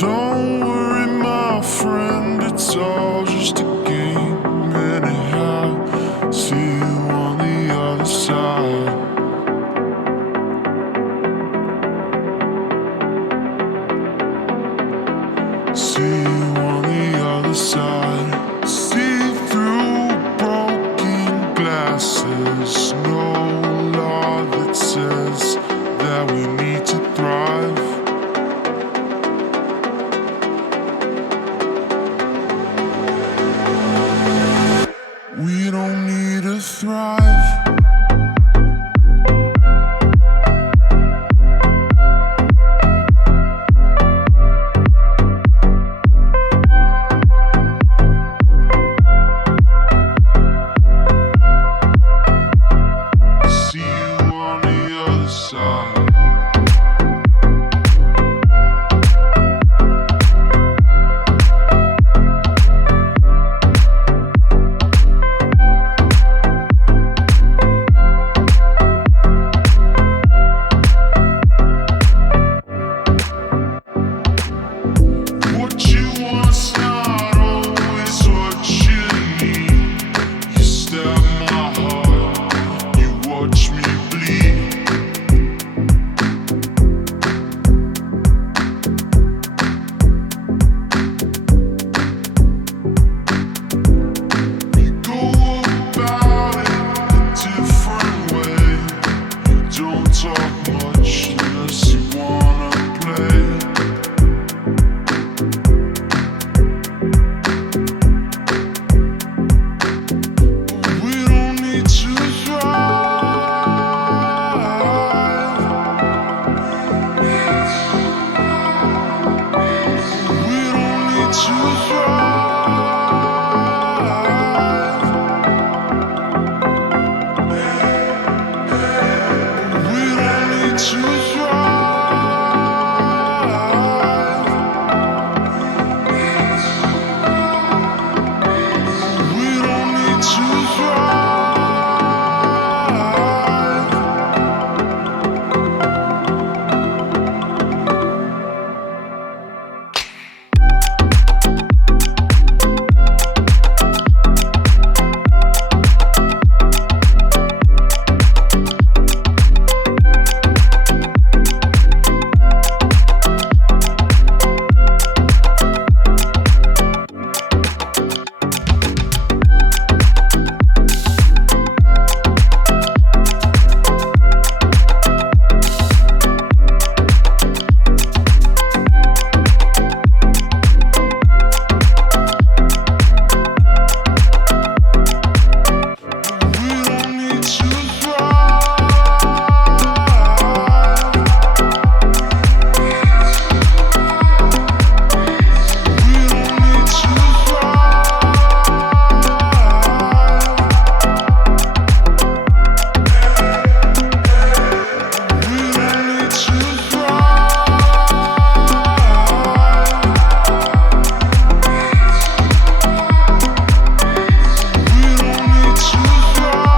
Don't worry, my friend, it's all just a game. Anyhow, see you on the other side. See you on the other side. See through broken glasses. No law that says that we need to thrive. We don't need to thrive. See you on the other side. What you want's not always what you need. You stab my heart, you watch me bleed. You go about it a different way. You don't talk much unless you wanna play. We don't need to thrive. We don't need to thrive. We don't need to thrive. We don't need to thrive. We don't need to thrive. We don't need to thrive. We don't need to thrive. We don't need to thrive.